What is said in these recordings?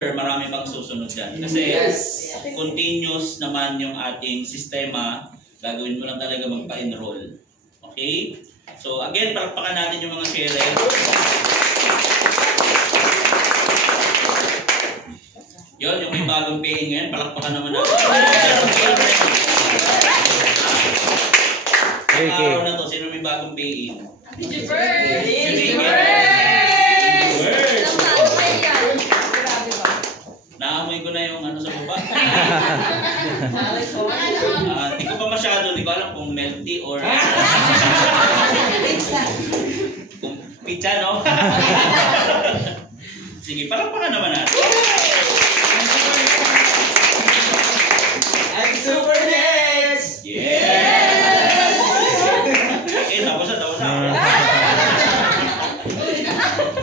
marami pang susunod dyan. Kasi continuous naman yung ating sistema. Gagawin mo lang talaga magpa-enroll. Okay? So again, palakpakan natin yung mga sharer. Yun, yung may bagong paying ngayon, palakpakan naman natin. Ang araw na to, sino may bagong paying? Naamoy ko na yung ano sa baba. Hindi ko pa masyado, hindi ko alam kung melty or kung pizza, no? Sige, palakpakan naman natin. I'm super next! Yes! Okay, tapos na.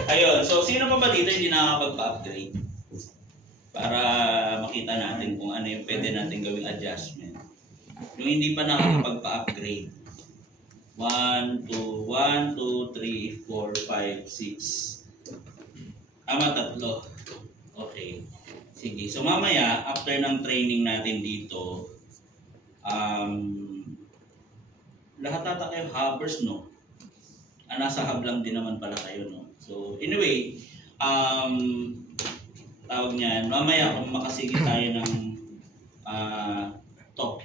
Ayun, so sino pa ba dito hindi nakakapagpa-upgrade? Para makita natin kung ano yung pwede natin gawing adjustment. Yung hindi pa nakakapagpa-upgrade. 1, 2, 3, 4, 5, 6. Tatlo. Okay. Sige. So mamaya, after ng training natin dito, lahat ata kayo hubbers, no? Nasa hub lang din naman pala kayo, no? So anyway, tawag niyan, mamaya kung makasigi tayo ng talk,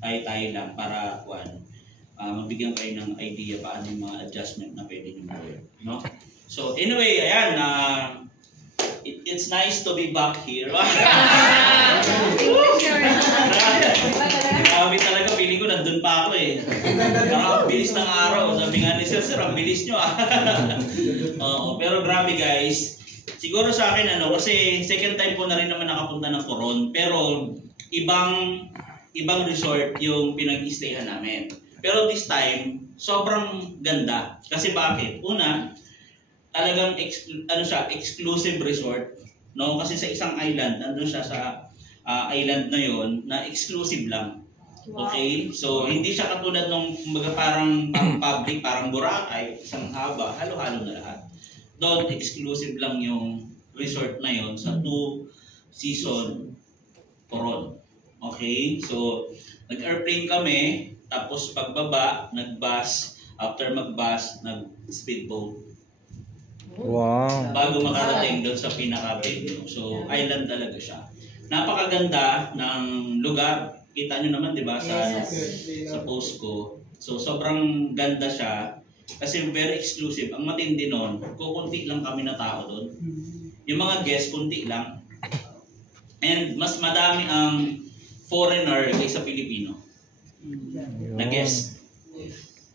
tayo lang para mabigyan kayo ng idea paano yung mga adjustment na pwede nyo gawin, no? So anyway, ayan, it's nice to be back here. Grabe talaga, feeling ko nandun pa ako eh. Parang bilis ng araw, sabi nga ni Sir, ang bilis nyo ah. Pero grabe guys, siguro sa akin kasi second time po na rin naman nakapunta ng Coron, pero ibang resort yung pinag-stayhan namin. Pero this time, sobrang ganda. Kasi bakit? Una, talagang exclusive resort, no? Kasi sa isang island, nandun siya sa island na yon na exclusive lang. Okay? So hindi siya katulad nung parang public, parang Boracay, isang haba, halo-halo na lahat. Doon, exclusive lang yung resort na yon sa 2 season Coron. Okay? So, nag-airplane kami, tapos pagbaba, nag-bus, after mag-bus, nag-speedboat. Wow! Bago makarating doon sa pinaka-venue. So, island talaga siya. Napakaganda ng lugar. Kita nyo naman, di ba, sa post ko. So, sobrang ganda siya. Kasi very exclusive. Ang matindi nun, kukunti lang kami na tao doon. Yung mga guests, kunti lang. And mas madami ang foreigner kaysa Pilipino na guest.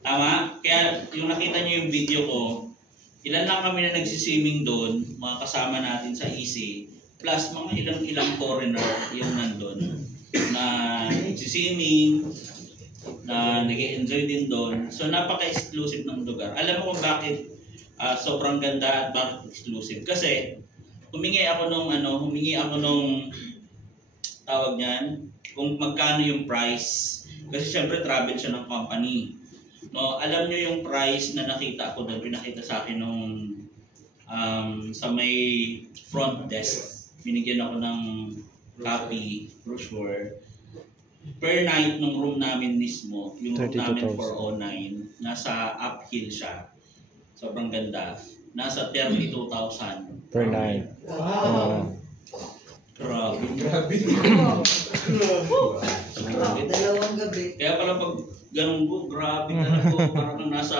Tama? Kaya yung nakita nyo yung video ko, ilan lang kami na nagsiswimming doon, mga kasama natin sa EC, plus mga ilang foreigner yung nandun na nagsiswimming, na nag-enjoy din doon. So napaka-exclusive ng lugar. Alam mo kung bakit sobrang ganda at bakit exclusive? Kasi humingi ako nung tawag niyan, kung magkano yung price. Kasi syempre travel siya ng company. No, alam niyo yung price na nakita ko doon, pinakita sa akin nung sa may front desk. Binigyan ako ng copy, brochure. Per night nung room namin mismo, yung room namin 409, nasa uphill siya. Sobrang ganda. Nasa 32,000 per night. Wow! Grabe. Dalawang gabi. Kaya pala pag ganun po, grabe talaga. Parang nasa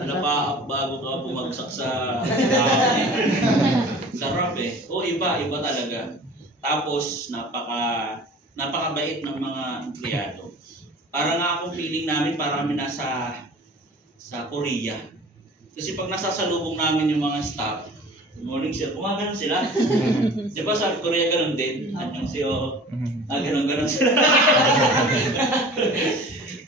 alapaap bago ka bumagsak sa sarap eh. Iba talaga. Tapos napakabait ng mga empleyado. Para nga akong feeling namin para kami nasa Korea. Kasi pag nasasalubong namin yung mga staff, good morning sir, gano'n sila. Di ba sa Korea gano'n din? Anong siyo, gano'n sila.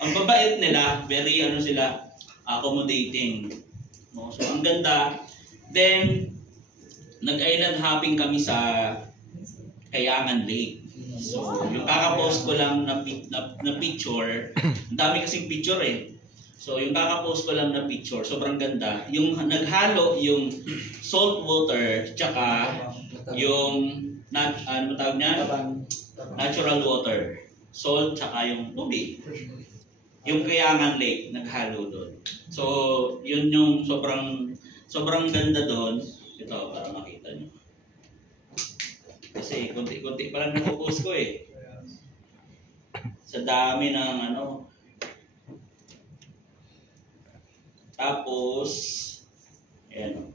Ang babait nila, very sila, accommodating. No? So ang ganda. Then, nag-island hopping kami sa Kayangan Lake. So, yung kakapost ko lang na picture, ang dami kasing picture eh. So, yung kakapost ko lang na picture, sobrang ganda. Yung naghalo yung salt water tsaka yung ano tawag niya? Natural water, salt, tsaka yung tubig. Yung Kayangan Lake, naghalo doon. So, yun yung sobrang ganda doon. Ito, para makita nyo. Kasi konti-konti pa lang napopost ko eh. Sa dami ng ano. Tapos, ayan o.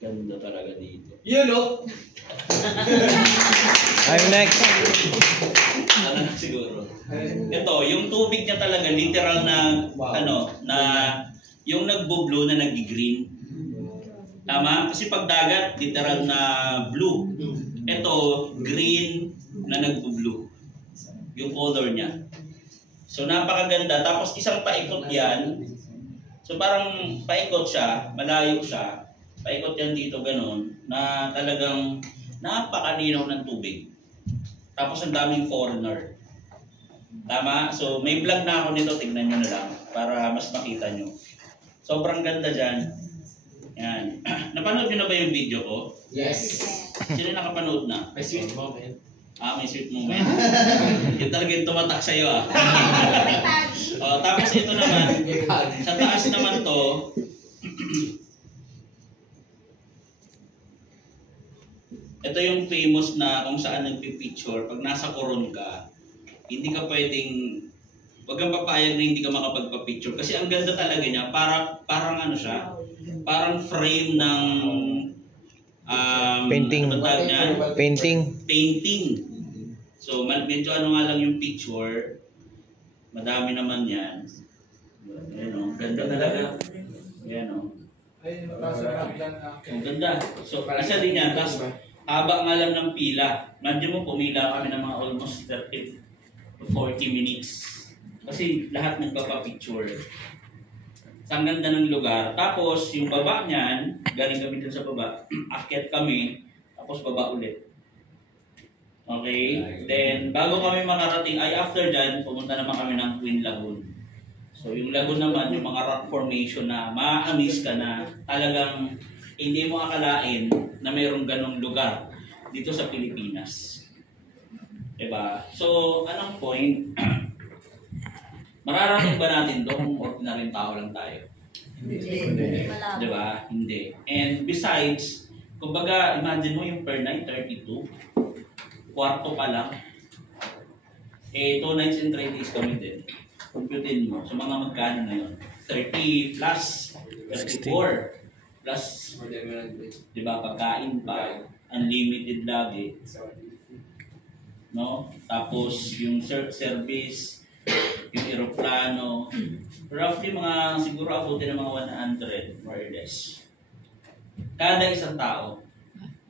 Ganda talaga dito. Yulo! I'm next. Ano na siguro. Ito, yung tubig niya talaga literal na na yung nagbo-blue na nag-green. Tama? Kasi pag dagat literal na blue. Ito, green na nagbo-blue. Yung color niya. So napakaganda. Tapos isang paikot yan. So parang paikot siya, malayo siya. Paikot yan dito ganun na talagang napakalinaw ng tubig. Tapos ang daming foreigner. Tama? So may vlog na ako nito, tignan nyo na lang para mas makita nyo. Sobrang ganda dyan. Yan. Napanood nyo na ba yung video ko? Yes. Sino nakapanood na? May sweet moment. May sweet moment. Yun talaga yung tumatak sa'yo tapos ito naman, sa taas naman to, ito yung famous na kung saan nagpipicture. Pag nasa Coron ka, hindi ka pwedeng, wag kang papayag na hindi ka makapagpa-picture. Kasi ang ganda talaga niya, parang ano siya, parang frame ng Painting. ano tawag niyan? Painting. So, medyo ano nga lang yung picture, madami naman yan. Ayan o, ganda talaga. Ayan o. Ang ganda. So, isa din yan. Tapos, haba nga lang ng pila. Nandiyan mo, pumila kami ng mga almost 30 to 40 minutes. Kasi lahat nagpapapicture. So, ang ganda ng lugar. Tapos, yung baba niyan, galing kami dun sa baba. Akyat kami, tapos baba ulit. Okay? Then, bago kami makarating, ay after dyan, pumunta naman kami ng Twin Lagoon. So, yung lagoon naman, yung mga rock formation na ma-amaze ka na talagang hindi mo akalain na mayroong ganong lugar dito sa Pilipinas. Diba? So, anong point? Mararating ba natin doon kung ordinaryong tao lang tayo? Hindi. Diba? Hindi. And besides, kumbaga, imagine mo yung per night, 32. Kwarto ka lang. 2 nights and 3 days kami din. Computin mo. So, mga magkano na yun? 30 plus 34. Plus, di ba, pagkain pa, unlimited lagi. No? Tapos, yung service, yung aeroplano, roughly mga, siguro abutin ng mga 100, more or less. Kada isang tao,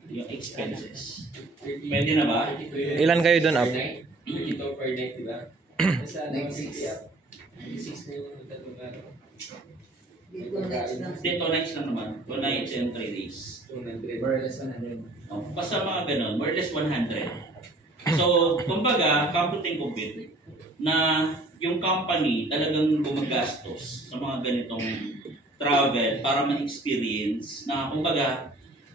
yung expenses. Pwede na ba? Ilan kayo doon, Up? Ito per night, di ba? Sa Next 6 na yung tatlong araw. Hindi, 2 nights lang naman. 2 nights and 3 days. 200. More or less 100. Basta mga ganun, more or less 100. So, kumbaga, computing ko bit, na yung company talagang gumagastos sa mga ganitong travel para ma-experience na, kumbaga,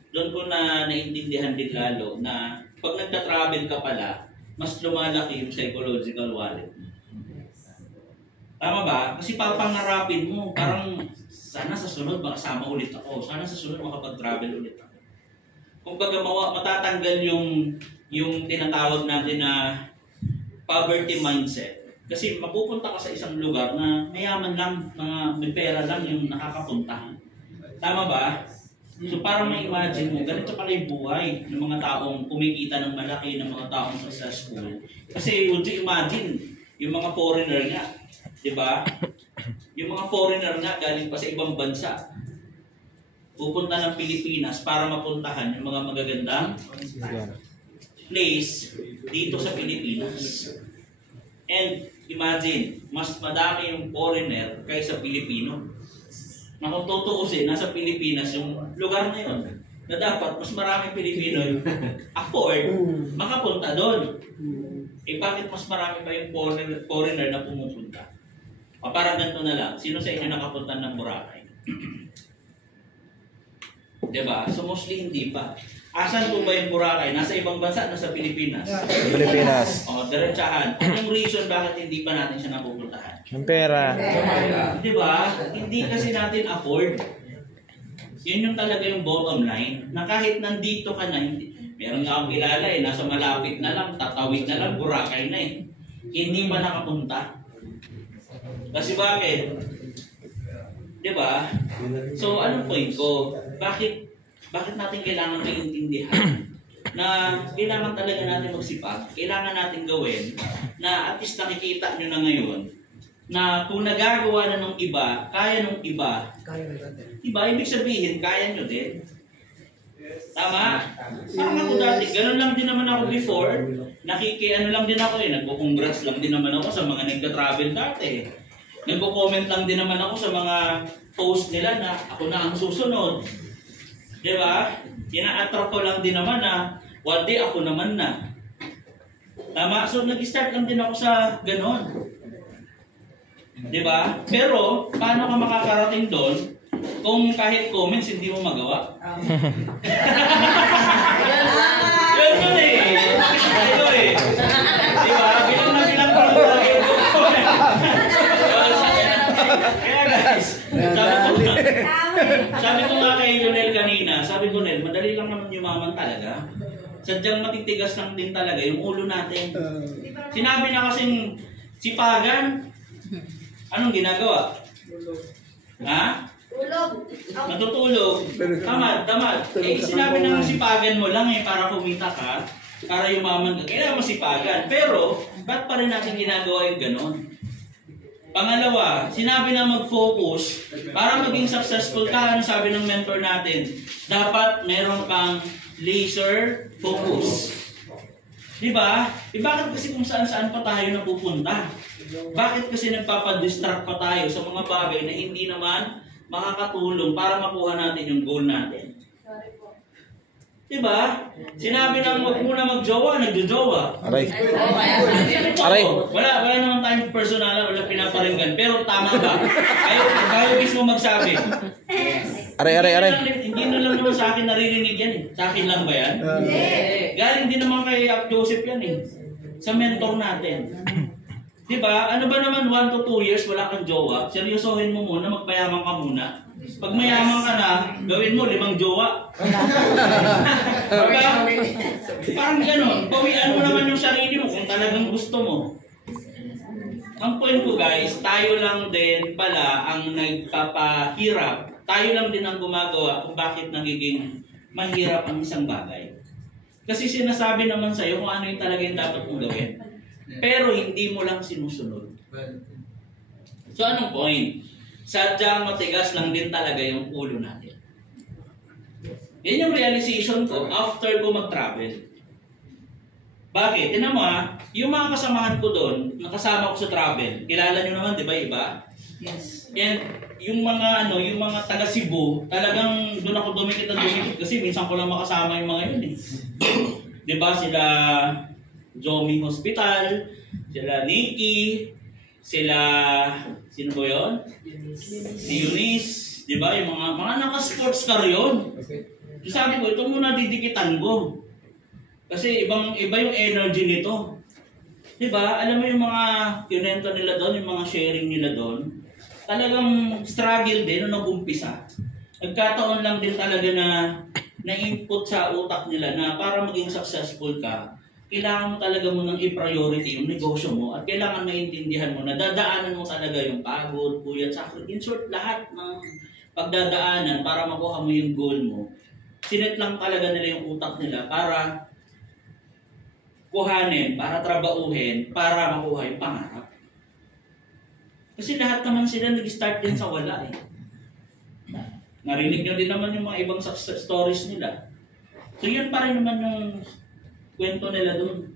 doon ko na naintindihan din lalo na pag nagta-travel ka pala, mas lumalaki yung psychological wallet mo. Tama ba? Kasi papangarapin mo, parang sana sa sunod makasama ulit ako, sana sa sunod makapag-travel ulit ako. Kumbaga matatanggal yung tinatawag natin na poverty mindset. Kasi mapupunta ka sa isang lugar na mayaman lang, mga may pera lang yung nakakapuntahan. Tama ba? So parang ma-imagine mo, ganito pala yung buhay ng mga taong kumikita ng malaki, ng mga taong successful. Kasi would you imagine, yung mga foreigner nga, di ba? Yung mga foreigner nga galing pa sa ibang bansa, pupunta ng Pilipinas para mapuntahan yung mga magagandang place dito sa Pilipinas. And imagine, mas madami yung foreigner kaysa Pilipino. Na kung tutuusin, nasa Pilipinas yung lugar na yun. na dapat mas maraming Pilipino afford makapunta doon. Eh bakit mas marami pa yung foreigner na pumupunta? O parang ganito na lang, sino sa inyo nakapunta ng Boracay? Diba? So mostly hindi pa. Asan po ba yung Boracay? Nasa ibang bansa, nasa Pilipinas? Pilipinas. O, diretsahan. Anong reason bakit hindi pa natin siya napupuntahan? Yung pera. Diba? Hindi kasi natin afford. Yun yung talaga yung bottom line. Na kahit nandito ka na, meron nga akong kilala eh, nasa malapit na lang, tatawid na lang, Boracay na eh. Hindi pa nakapunta. Kasi bakit? Diba? So, anong point ko? Bakit natin kailangan maintindihan na kailangan talaga natin magsipag, kailangan natin gawin na at least nakikita nyo na ngayon na kung nagagawa na ng iba, kaya ng iba, ibig sabihin, kaya nyo din. Tama? Parang ako dati, ganun lang din naman ako before, nakikiano lang din ako eh, nagpo-congrats lang din naman ako sa mga nagka-travel dati. Nagpo-comment lang din naman ako sa mga post nila na ako na ang susunod. Diba? Ina-attract ko lang din naman na one day ako naman na. Tama? So nag-start lang din ako sa ganon. Diba? Pero, paano ka makakarating doon kung kahit comments hindi mo magawa? Yun eh. Tayo eh. Diba? Bilang na bilang pa lang lagi ito. Kaya guys, sabi ko nga kay Lionel kanina, sabi ko Nel, madali lang naman yumaman talaga. Sadyang matitigas lang din talaga yung ulo natin. Sinabi na kasing sipagan, anong ginagawa? Ha? Tulog. Natutulog. Tamad. Eh, sinabi na sipagan mo lang eh, para kumita ka, para yumaman ka. Kailangan masipagan. Pero, ba't pa rin natin ginagawa yung ganon? Pangalawa, sinabi na mag-focus para maging successful ka. Ano sabi ng mentor natin? Dapat meron kang laser focus. Diba? Bakit kasi kung saan-saan pa tayo napupunta? Bakit kasi nagpapadistract pa tayo sa mga bagay na hindi naman makakatulong para makuha natin yung goal natin? Diba? Sinabi na wag muna mag-jowa, nagjo-jowa. Aray. Wala naman tayong personal, wala pinaparinggan. Pero tama ba? Kayo mismo magsabi. Aray. Hindi na lang naman sa akin naririnig yan eh. Sa akin lang ba yan? Galing din naman kay Ap Joseph yan eh. Sa mentor natin. Diba? Ano ba naman 1 to 2 years wala kang jowa? Seryosohin mo muna, magpayaman ka muna. Pag mayaman ka na, gawin mo 5 jowa. Parang gano'n. Pawian mo naman yung sarili mo kung talagang gusto mo. Ang point ko guys, tayo lang din pala ang nagpapahirap. Tayo lang din ang gumagawa kung bakit nagiging mahirap ang isang bagay. Kasi sinasabi naman sa'yo kung ano yung talaga yung dapat mong gawin. Pero hindi mo lang sinusunod. So anong point? Sadyang matigas lang din talaga yung ulo natin. Yan yung realization ko after ko mag-travel. Bakit? Tinan mo yung mga kasamahan ko doon, nakasama ko sa travel, kilala nyo naman, di ba iba? Yes. And yung mga yung mga taga Cebu, talagang doon ako dumikit kasi minsan ko lang makasama yung mga yun eh. Di ba sila Jomi Hospital, sila Nikki, sila sino ba yun? Si Eunice, di ba? Yung mga naka-sports car yun. So sabi ko, ito muna didikitan ko. Kasi iba yung energy nito. Di ba? Alam mo yung mga kinento nila doon, yung mga sharing nila doon, talagang struggle din nung nag-umpisa. Nagkataon lang din talaga na input sa utak nila na para maging successful ka, kailangan mo talaga munang i-priority yung negosyo mo at kailangan maintindihan mo na dadaanan mo talaga yung pagod, puyat, sakit, in short, lahat ng pagdadaanan para makuha mo yung goal mo. Sinet lang talaga nila yung utak nila para kuhanin, para trabauhin, para makuha yung pangarap. Kasi lahat naman sila nag-start din sa wala eh. Narinig nyo din naman yung mga ibang success stories nila. So yun pa rin naman yung kwento nila doon.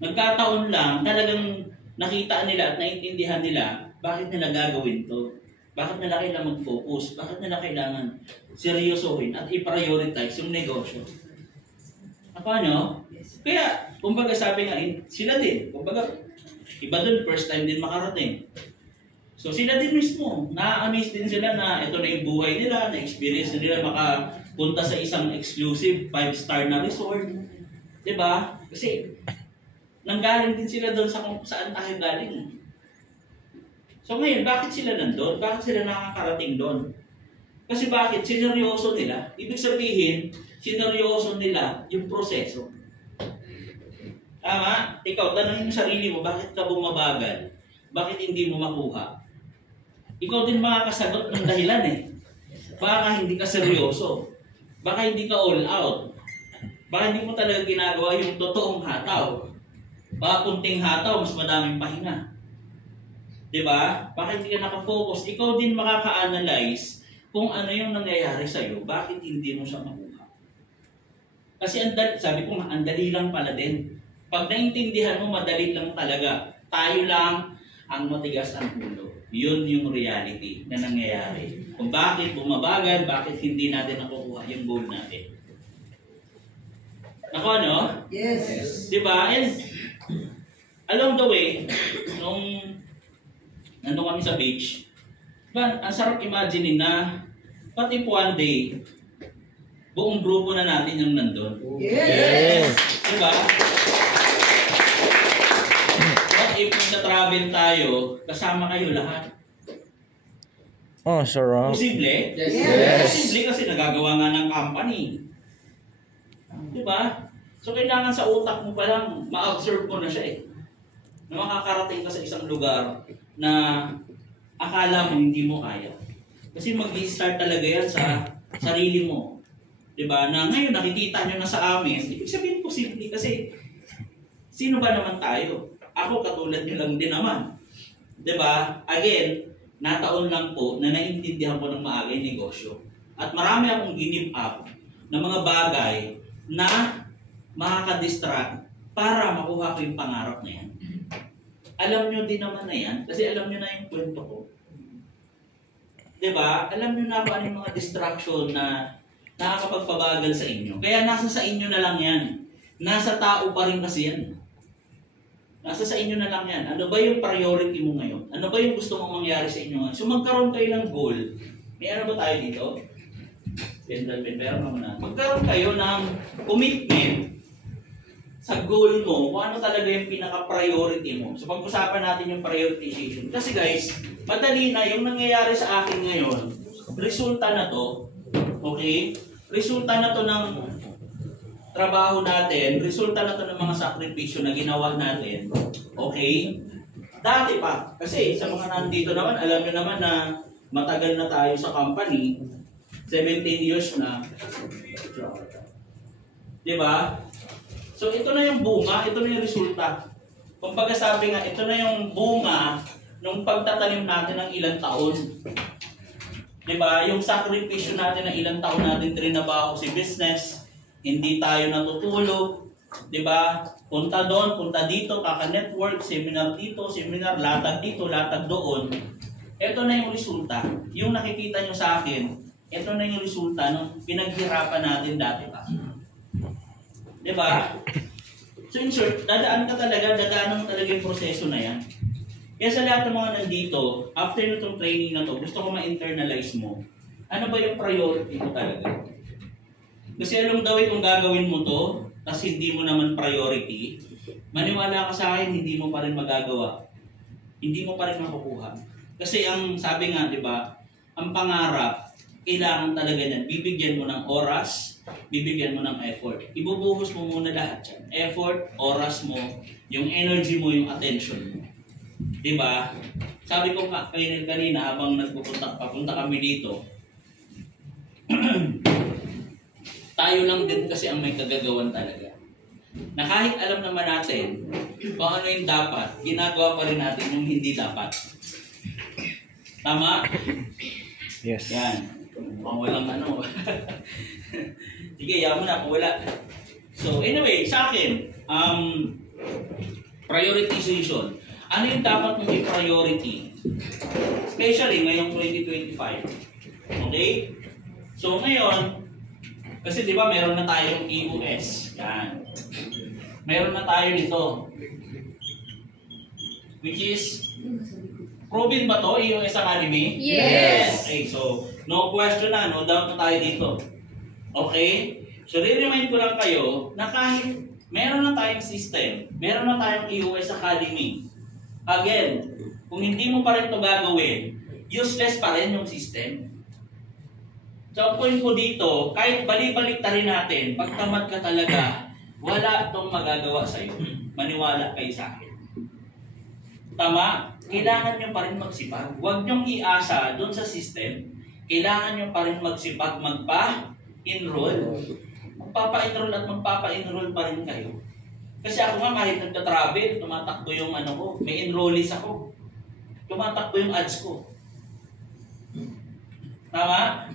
Nagkataon lang, talagang nakita nila at naintindihan nila bakit nila gagawin to. Bakit nila kailangan mag-focus? Bakit nila kailangan seryosohin at i-prioritize yung negosyo? Paano? Kaya, kumbaga sabi nga, sila din. Kumbaga, iba dun, first time din makarating. So sila din mismo, na-amaze din sila na ito na yung buhay nila, na-experience nila makapunta sa isang exclusive 5-star na resort. Diba? Kasi, nanggaling din sila doon sa kung saan tayo galing. So ngayon, bakit sila nandun? Bakit sila nakakarating doon? Kasi bakit? Sineryoso nila. Ibig sabihin, sineryoso nila yung proseso. Tama? Ikaw, tanongin mo sarili mo, bakit ka bumabagal? Bakit hindi mo makuha? Ikaw din makakasagot ng dahilan eh. Baka hindi ka seryoso. Baka hindi ka all out. Baka hindi mo talaga ginagawa yung totoong hataw. Baka kunting hataw, mas madaming pahinga. Diba? Baka hindi ka nakafocus. Ikaw din makaka-analyze kung ano yung nangyayari sa'yo. Bakit hindi mo siya makuha? Kasi sabi ko nga, ang dali lang pala din. Pag naintindihan mo, madali lang talaga. Tayo lang ang matigas ang ulo. Yun yung reality na nangyayari. Kung bakit bumabagal, bakit hindi natin nakukuha yung goal natin. Ako ano? Yes. Diba? And along the way, nung nandun kami sa beach, diba, ang sarap imagine na pati po one day, buong grupo na natin yung nandun. Yes. Diba? What if nagka-travel tayo, kasama kayo lahat? Oh, sarap. Posible? Yes. Posible kasi nagagawa nga ng company. Diba? So kailangan sa utak mo pa lang, ma-observe mo na siya eh. Na makakarating ka sa isang lugar na akala mo hindi mo kaya. Kasi mag-i-start talaga yan sa sarili mo. Diba? Na ngayon nakikita nyo na sa amin, ibig sabihin posible kasi sino ba naman tayo? Ako katulad nyo lang din naman. Diba? Again, nataon lang po na naintindihan ko ng maaga yung negosyo. At marami akong give up na mga bagay na makaka-distract para makuha ko yung pangarap na yan. Alam nyo din naman na yan kasi alam nyo na yung kwento ko. Diba? Alam nyo na kung ano yung mga distraction na nakakapagpabagal sa inyo. Kaya nasa sa inyo na lang yan. Nasa tao pa rin kasi yan. Nasa sa inyo na lang yan. Ano ba yung priority mo ngayon? Ano ba yung gusto mong mangyari sa inyo ngayon? So magkaroon kayo ng goal. May ano ba tayo dito? Pero naman. Magkaroon kayo ng commitment sa goal mo kung ano talaga yung pinaka-priority mo. So pag-usapan natin yung prioritization. Kasi guys, madali na yung nangyayari sa akin ngayon. Resulta na to. Okay? Resulta na to ng trabaho natin, resulta na to ng mga sakripisyo na ginawa natin. Okay? Dati pa. Kasi sa mga nandito naman, alam nyo naman na matagal na tayo sa company. 17 years na. Diba? So ito na yung bunga, ito na yung resulta. Kung sabi nga, ito na yung bunga ng pagtatanim natin ng ilang taon. Diba? Yung sakripisyo natin ng ilang taon natin trinabaho si business, hindi tayo natutulog, di ba? Punta doon, punta dito, kaka-network, seminar dito, seminar, latag dito, latag doon. Ito na yung resulta. Yung nakikita nyo sa akin, ito na yung resulta ng pinaghirapan natin dati pa. Di ba? So in short, dadaan mo talaga yung proseso na yan. Kaya sa lahat ng mga nandito, after nitong training na to, gusto ko ma-internalize mo, ano ba yung priority mo talaga? Kasi along the way kung gagawin mo to, kasi hindi mo naman priority, maniwala ka sa akin, hindi mo pa rin magagawa. Hindi mo pa rin makukuha. Kasi ang sabi nga, di ba, ang pangarap, kailangan talaga yan. Bibigyan mo ng oras, bibigyan mo ng effort. Ibubuhos mo muna lahat yan. Effort, oras mo, yung energy mo, yung attention mo. Di ba? Sabi ko kanina habang papunta kami dito, tayo lang din kasi ang may kagagawan talaga. Na kahit alam naman natin kung ano yung dapat, ginagawa pa rin natin yung hindi dapat. Tama? Yes. Yan. Mukhang walang ano. Sige, yaman na kung wala. So anyway, sa akin, prioritization. Ano yung dapat mong i-priority? Especially ngayong 2025. Okay? So ngayon, kasi di ba meron na tayong EOS. Yan. Meron na tayo dito. Which is, proven ba to EOS Academy? Yes. Okay, so no question na, no doubt na tayo dito. Okay? So re-remind ko lang kayo na kahit meron na tayong system, meron na tayong EOS Academy. Again, kung hindi mo pa rin ito gagawin, useless pa rin yung system. So ang point ko dito, kahit balik-balik ta rin natin, pag tamad ka talaga, wala itong magagawa sa'yo. Maniwala kayo sa akin. Tama? Kailangan nyo pa rin magsipag. Huwag nyong iasa doon sa system. Kailangan nyo pa rin magsipag, magpa-enroll. Magpapa-enroll at magpapa-enroll pa rin kayo. Kasi ako nga kahit nagta-travel, tumatakbo yung ano ko, may enrollees ako. Tumatakbo yung ads ko. Tama?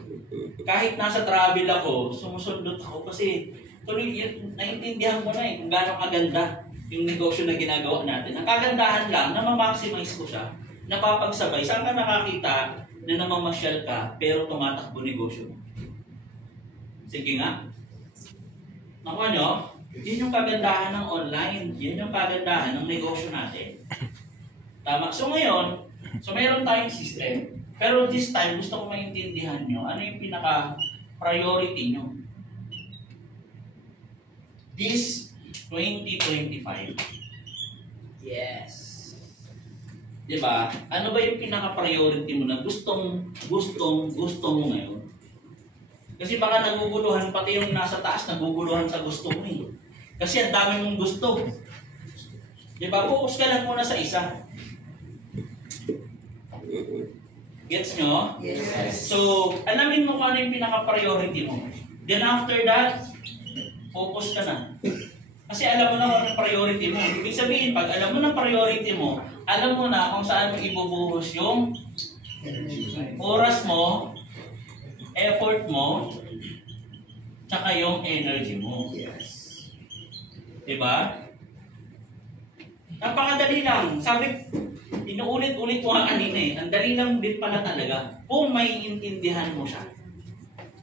Kahit nasa travel ako, sumusundot ako kasi tuloy, naiintindihan ko na kung gaano kaganda yung negosyo na ginagawa natin. Ang kagandahan lang, na ma-maximize ko siya, napapagsabay. Saan ka nakakita na namamasyal ka pero tumatakbo negosyo mo? Sige nga. Nakuha nyo? Yun yung kagandahan ng online. Yun yung kagandahan ng negosyo natin. Tama. So ngayon, mayroon tayong system. Pero this time, gusto ko maintindihan nyo, ano yung pinaka-priority nyo? This 2025. Yes. Diba? Ano ba yung pinaka-priority mo na gusto mo ngayon? Kasi baka naguguluhan, pati yung nasa taas, naguguluhan sa gusto mo eh. Kasi ang dami mong gusto. Diba? Focus ka lang muna sa isa. Gets nyo? Yes. So, alamin mo kung ano yung pinaka-priority mo. Then after that, focus ka na. Kasi alam mo na kung ano yung priority mo. Ibig sabihin, pag alam mo na priority mo, alam mo na kung saan mo ibubuhos yung oras mo, effort mo, tsaka yung energy mo. Diba? Napakadali lang. Sabi, inuulit-ulit ko nga kanina eh. Ang dali lang din pala talaga kung may intindihan mo siya.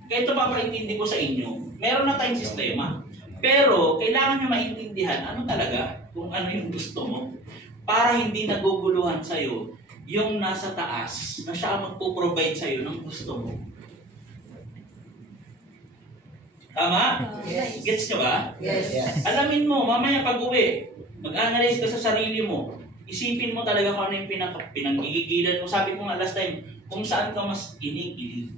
Kaya ito papaintindi ko sa inyo. Meron na tayong sistema. Pero kailangan nyo maintindihan ano talaga kung ano yung gusto mo. Para hindi naguguluhan sa'yo yung nasa taas na siya ang magpo-provide sa'yo ng gusto mo. Tama? Yes. Gets nyo ba? Yes. Alamin mo, mamaya pag-uwi, mag-analyze ka sa sarili mo. Isipin mo talaga kung ano yung pinanggigigilan mo. Sabi ko nga last time, kung saan ka mas kinikilig.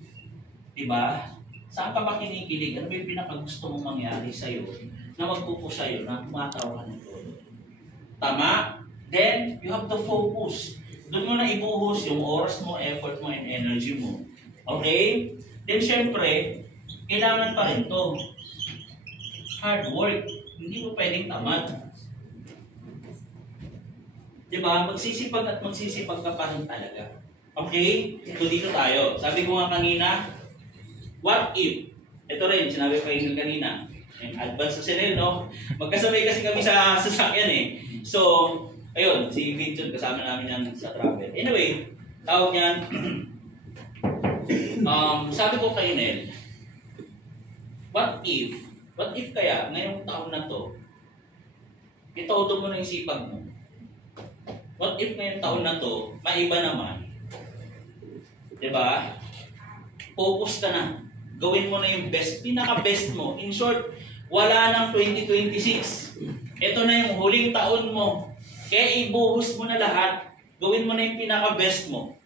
Diba? Saan ka ba kinikilig? Ano ba yung pinakagusto mong mangyari sa'yo? Na magpupo sa'yo, na tumatawa ka ng todo. Tama? Then, you have to focus. Doon mo na ibuhos yung oras mo, effort mo, and energy mo. Okay? Then, syempre, kailangan pa rin to. Hard work. Hindi mo pwedeng tamad. Diba? Magsisipag at magsisipag ka pa rin talaga. Okay? So dito tayo. Sabi ko nga kanina, what if? Ito rin, sinabi ko kayo kanina. Advance sa sinil, no? Magkasabay kasi kami sa sasakyan eh. So, ayun, si Vincent kasama namin yan sa travel. Anyway, tawag yan. Sabi ko kay Nel, what if kaya ngayong taon na to, itodo mo na yung sipag mo. What if ngayong taon na to, maiba naman? Diba? Focus ka na. Gawin mo na yung best, pinaka-best mo. In short, wala nang 2026. Ito na yung huling taon mo. Kaya ibuhos mo na lahat. Gawin mo na yung pinaka-best mo.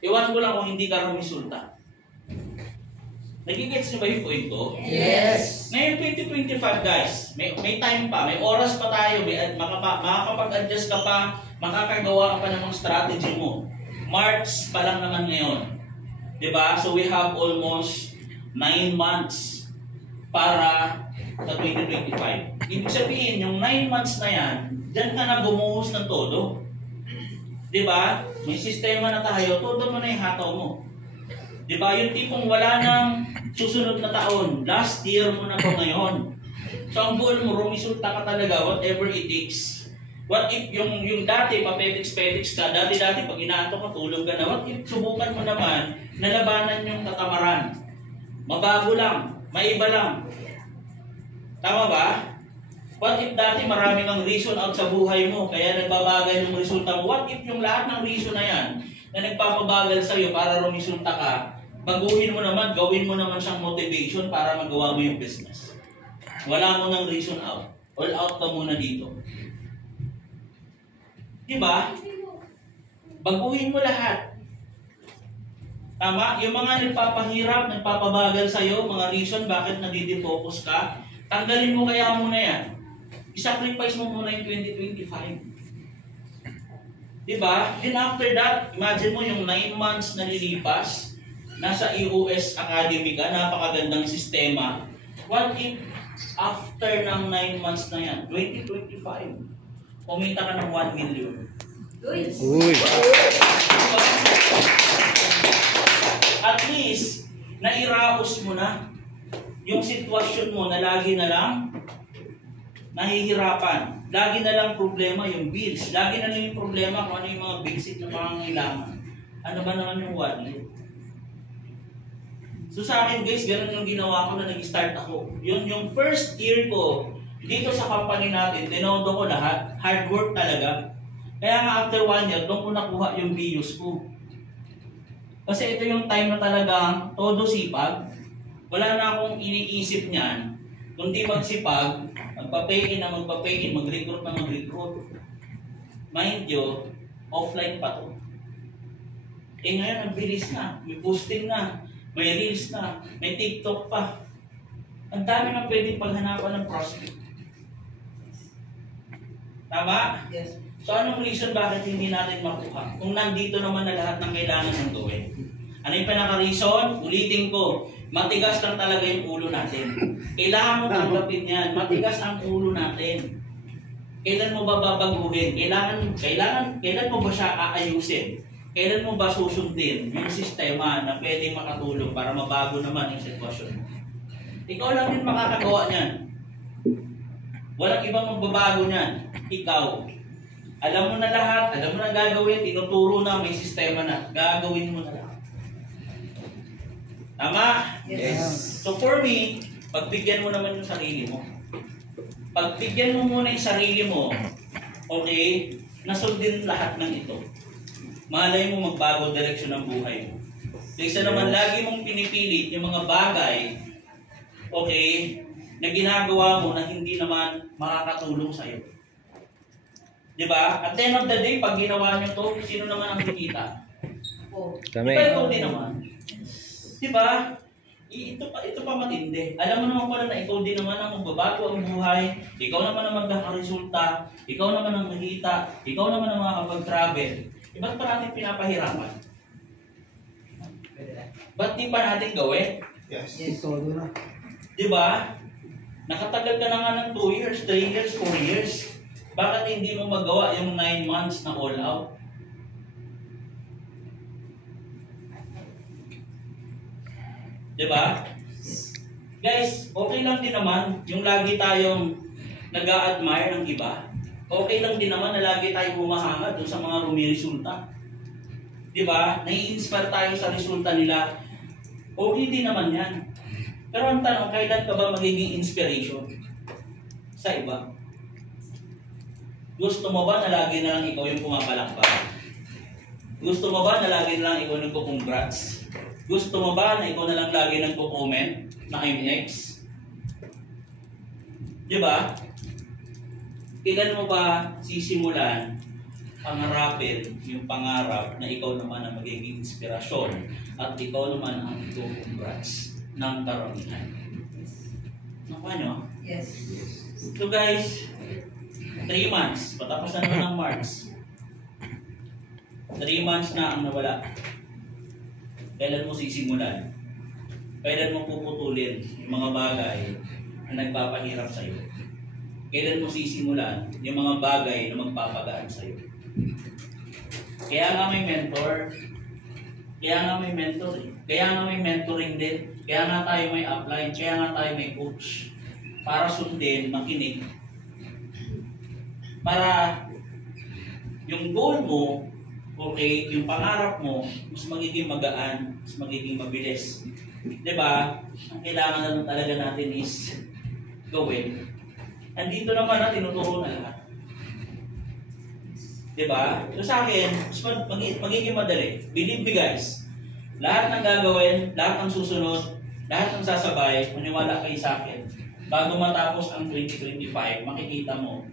Iwan ko lang kung hindi ka rumisulta. Nagigets niyo ba yung point ko? Yes. Ngayon 2025 guys, may time pa, may oras pa tayo, makakapag-adjust ka pa, makakagawa ka pa ng mga strategy mo. March pa lang naman ngayon. Diba? So we have almost 9 months para sa 2025. Ibig sabihin, yung 9 months na yan, dyan ka na bumuhos ng todo. Diba? May sistema na tayo, todo mo na yung hataw mo. Diba? Yung tipong wala nang susunod na taon. Last year mo na po ngayon. So ang goal mo, rumisulta ka talaga, whatever it takes. What if yung dati, papetiks-petiks ka, dati-dati pag inaantok ka, tulog ka na, what if subukan mo naman na labanan yung katamaran? Mabago lang, maiba lang. Tama ba? What if dati marami kang reason out sa buhay mo, kaya nagbabagal yung resulta mo? What if yung lahat ng reason na yan, na nagpapabagal sa'yo para rumisulta ka, baguhin mo naman, gawin mo naman siyang motivation para magawa mo yung business. Wala mo ng reason out. All out ka muna dito. Diba? Baguhin mo lahat. Tama? Yung mga nagpapahirap, nagpapabagal sa'yo, mga reason bakit nadidefocus ka, tanggalin mo kaya muna yan. I-sacrifice mo muna yung 2025. Diba? Then after that, imagine mo yung 9 months na nilipas, nasa EOS Academy ka, napakagandang sistema. What if after ng 9 months na yan, 2025, kumita ka ng 1 million. Uy. At least, nairaos mo na yung sitwasyon mo na lagi na lang nahihirapan. Lagi na lang problema yung bills. Lagi na lang yung problema kung ano yung mga basic na pangangailangan. Ano ba naman yung 1 million? So sa akin guys, ganun yung ginawa ko na nag-start ako. Yung first year ko, dito sa company natin, tinodo ko lahat. Hard work talaga. Kaya nga after 1 year, doon ko nakuha yung views ko. Kasi ito yung time na talagang todo sipag. Wala na akong iniisip niyan. Kundi magsipag, magpa-pay in na magpa-pay in, mag-recruit na mag-recruit. Mind you, offline pa to. Eh ngayon, nagbilis na. May posting na. May reels na. May TikTok pa. Ang dami na pwedeng paghanapan ng prospect. Tama? Yes. So anong reason bakit hindi natin makuha? Kung nandito naman na lahat ng kailangan ng gawin. Ano yung pinaka-reason? Ulitin ko, matigas lang talaga yung ulo natin. Kailangan mo tanggapin yan. Matigas ang ulo natin. Kailan mo ba babaguhin? Kailan mo ba siya aayusin? Kailan mo ba susundin yung sistema na pwedeng makatulong para mabago naman yung sitwasyon mo? Ikaw lang din makakagawa niyan. Walang ibang magbabago niyan. Ikaw. Alam mo na lahat, alam mo na gagawin, tinuturo na, may sistema na. Gagawin mo na lahat. Tama? Yes. So for me, pagbigyan mo naman yung sarili mo. Pagbigyan mo muna yung sarili mo, okay, nasundin lahat ng ito. Malay mo magbago direksyon ng buhay mo. Kaysa naman lagi mong pinipilit yung mga bagay, okay, na ginagawa mo na hindi naman makakatulong sa'yo. Diba? At the end of the day, pag ginawa nyo to, sino naman ang kikita? Kami. Diba ikaw din naman? Diba? Ito pa matindi. Alam mo naman pala na ikaw din naman ang magbabago ang buhay, ikaw naman ang magkakaresulta, ikaw naman ang nakita, ikaw naman ang makakapag-travel. Ba't pa natin pinapahirapan? Ba't di pa natin gawin? Yes. Todo na. Diba? Nakatagal ka na nga ng 2 years, 3 years, 4 years. Bakit hindi mo magawa yung 9 months na all out? Diba? Guys, okay lang din naman yung lagi tayong nag-a-admire ng iba. Okay lang din naman na lagi tayong humahanga doon sa mga rumiresulta. Diba? Nai-inspire tayo sa resulta nila. Okay din naman yan. Pero ang tanong, kailan ka ba magiging inspiration sa iba? Gusto mo ba na lagi na lang ikaw yung pumapalakpak? Gusto mo ba na lagi na lang ikaw nagko-congrats? Gusto mo ba na ikaw na lang lagi nagko-comment na I'm next? Diba? Kailan mo ba sisimulan pangarapin yung pangarap na ikaw naman ang magiging inspirasyon at ikaw naman ang nagko-congrats ng karamihan? Nakuha nyo? Yes. So guys, 3 months, patapos na naman ng March. 3 months na ang nawala. Kailan mo sisimulan? Kailan mo puputulin yung mga bagay na nagpapahirap sa'yo? Kailan mo sisimulan yung mga bagay na magpapagaan sa'yo? Kaya nga may mentor. Kaya nga may mentor eh. Kaya nga may mentoring din. Kaya nga tayo may upline. Kaya nga tayo may coach. Para sundin, makinig. Para yung goal mo, okay, yung pangarap mo, mas magiging magaan, mas magiging mabilis. Diba? Ang kailangan na lang talaga natin is gawin. Andito naman na tinuturo na lahat. Diba? So sa akin, magiging madali. Believe me guys, lahat ng gagawin, lahat ng susunod, lahat ng sasabay, maniwala kayo sa akin. Bago matapos ang 2025, makikita mo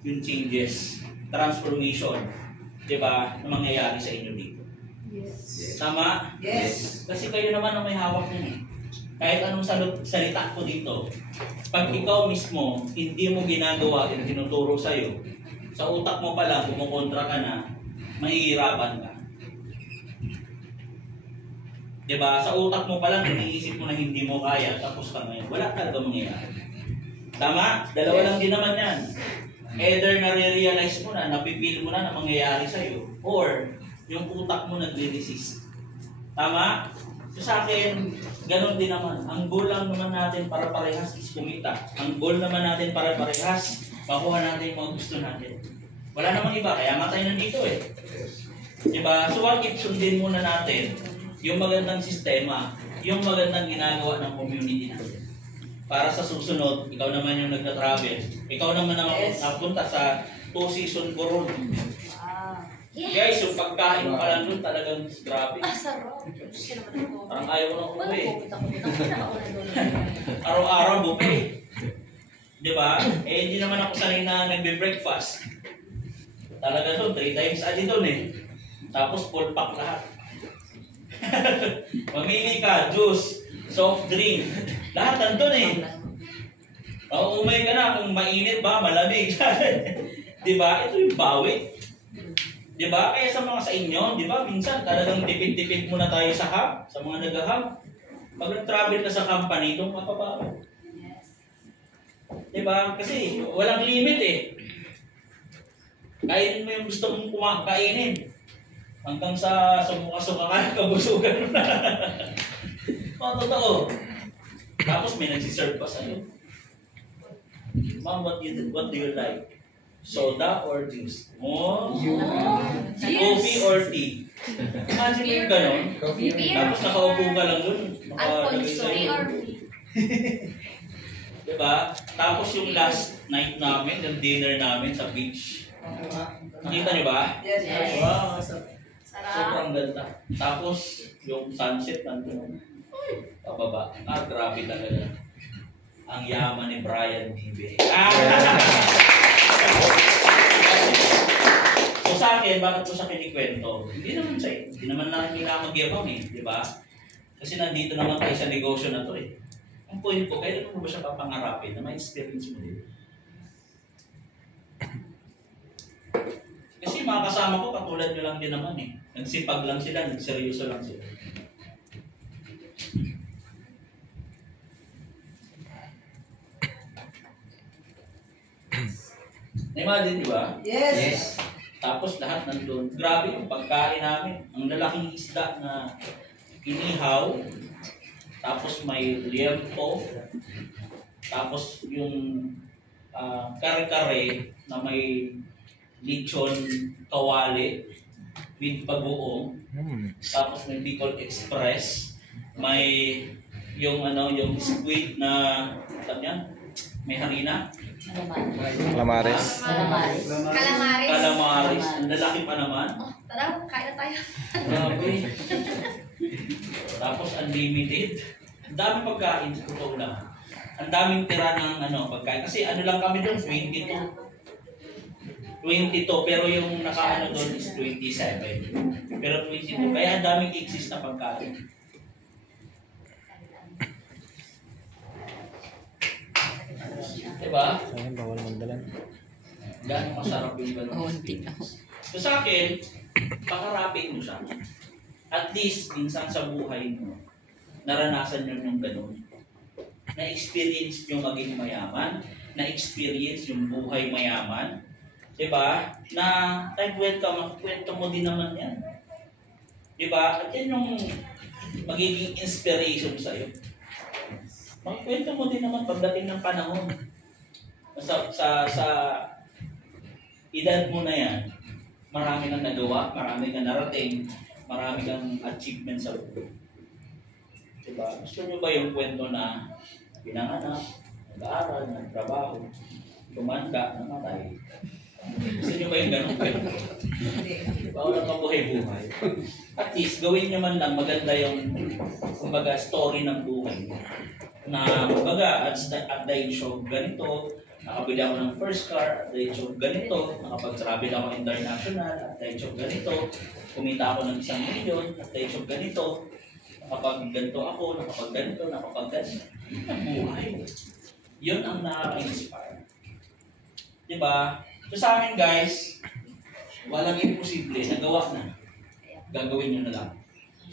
yung changes, transformation, diba, na mangyayari sa inyo dito. Yes. Tama? Yes. Kasi kayo naman ang may hawak nun eh. Kahit anong salita ko dito, pag ikaw mismo, hindi mo ginagawa yung tinuturo sa'yo, sa utak mo pala, kumukontra ka na, mahihirapan ka. Diba? Sa utak mo pala, iniisip mo na hindi mo kaya, tapos ka ngayon. Wala talaga mangyayari. Tama? Dalawa lang din naman yan. Either nare-realize mo na, napipil mo na mangyayari sa'yo, or yung utak mo nagre-resist. Tama? So sa akin, ganun din naman. Ang goal lang naman natin para parehas is kumita. Ang goal naman natin para parehas, makuha natin yung mga gusto natin. Wala namang iba, kaya nga tayo nandito eh. Diba? So what if sundin muna natin yung magandang sistema, yung magandang ginagawa ng community natin. Para sa susunod, ikaw naman yung nagta-travel. Ikaw naman ang napunta sa 2-season Coron. Yes. Guys, yung pagkain pa lang doon talagang grabe. Sarap. Gusto naman ako. Parang ayaw ko nang umuwi. Araw. Araw-araw buffet. Di ba? Eh, hindi naman ako sanay na nagbe-breakfast. Talaga doon, 3 times a day doon eh. Tapos full pack lahat. Mamili ka, juice, soft drink. Lahat nandun eh. Umay ka na kung mainit ba, malamig. Di ba? Ito yung bawi. Di ba? Kaya sa mga sa inyo, di ba? Minsan talagang tipid-tipid muna tayo sa hub, sa mga nag-hub. Pag nag-travel ka sa company, doon mapabawi. Di ba? Kasi walang limit eh. Kainin mo yung gusto mong kainin. Hanggang sa sumuka-suka ka, kabusugan mo na. Totoo. Tapos may nagsiserve pa sa'yo. Ma'am, what do you like? Soda or juice? Oh, coffee or tea? Imagine mo yung gano'n. Tapos nakaupo ka lang doon. Alfonso or diba? Tapos yung last night namin, yung dinner namin sa beach. Nakita niyo ba? Yes. Wow. Sarap. Sobrang ganda. Tapos yung sunset nandun. Pababa. Grabe talaga. Ang yaman ni Brian Bibe. So sa akin, bakit ko sa kinikwento? Hindi naman sa'yo. Hindi naman natin kailangan magyabang eh. Di ba? Kasi nandito naman tayo sa negosyo na to eh. Ang point ko, kailan mo ba siya papangarapin na may experience mo din? Kasi mga kasama ko, katulad nyo lang din naman eh. Nagsipag lang sila, nagseryoso lang sila. Imagine, di ba? Yes. Tapos lahat nandun. Grabe yung pagkain namin. Ang lalaking isda na inihaw. Tapos may liempo. Tapos yung kare-kare na may lechon kawali with bagoong. Tapos may Bicol Express. May yung yung squid na may harina. Calamares. Calamares. Ang lalaki pa naman. Oh, tara, kain na tayo. Grabe. Tapos unlimited. Ang daming pagkain sa totoo lang. Ang daming tira ng pagkain. Kasi lang kami doon, 22. Pero yung nakaano doon is 27. Pero 22. Kaya ang daming exist na pagkain. Diba? Ayun, bawal magdalan. Gano'ng masarap yung gano'ng experience. So sa akin, pangarapin mo siya. At least, minsan sa buhay mo, naranasan nyo yung gano'n. Na-experience yung maging mayaman, na-experience yung buhay mayaman. Diba? Na type ka, makikwento mo din naman yan. Diba? At yan yung magiging inspiration sa'yo. Makikwento mo din naman pagdating ng panahon. Sa edad mo na yan, marami kang nagawa, marami kang narating, marami kang achievement sa buhay. Diba? Gusto nyo ba yung kwento na pinanganak, nag-aaral, nagtrabaho, tumanda, namatay? Gusto nyo ba yung ganun kwento? Diba? Wala ka buhay-buhay. At least, gawin nyo man lang maganda yung kumbaga, story ng buhay. Na kumbaga, at the age of ganito, nakabili ako ng first car, at the age of ganito, nakapag-travel ako international, at the age of ganito, kumita ako ng 1 milyon, at the age of ganito, nakapag-ganito ako, nakapag-ganito. Yun ang buhay. Yun ang nakaka-inspire. Diba? So sa amin guys, walang imposible, nagawa na. Gagawin nyo na lang.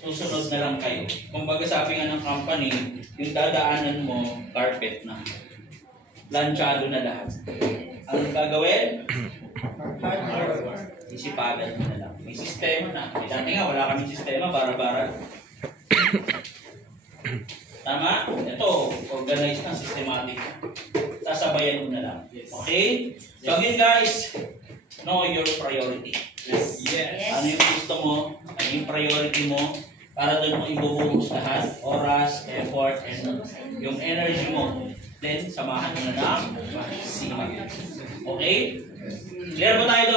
Susunod na lang kayo. Kumbaga sabi nga ng company, yung dadaanan mo, carpet na. Lanchado na lahat. Ang gagawin? Hard work. Isipagan mo na lang. May sistema na. May dati nga, wala kaming sistema, bara-bara. Tama? Ito, organized na, systematic. Sasabayan mo na lang. Okay? So again guys, know your priority. Yes. Ano yung gusto mo, ano yung priority mo, para doon mo ibubuhos lahat, oras, effort, and yung energy mo. Then, samahan mo na ng sipag. Okay? Clear mo tayo doon?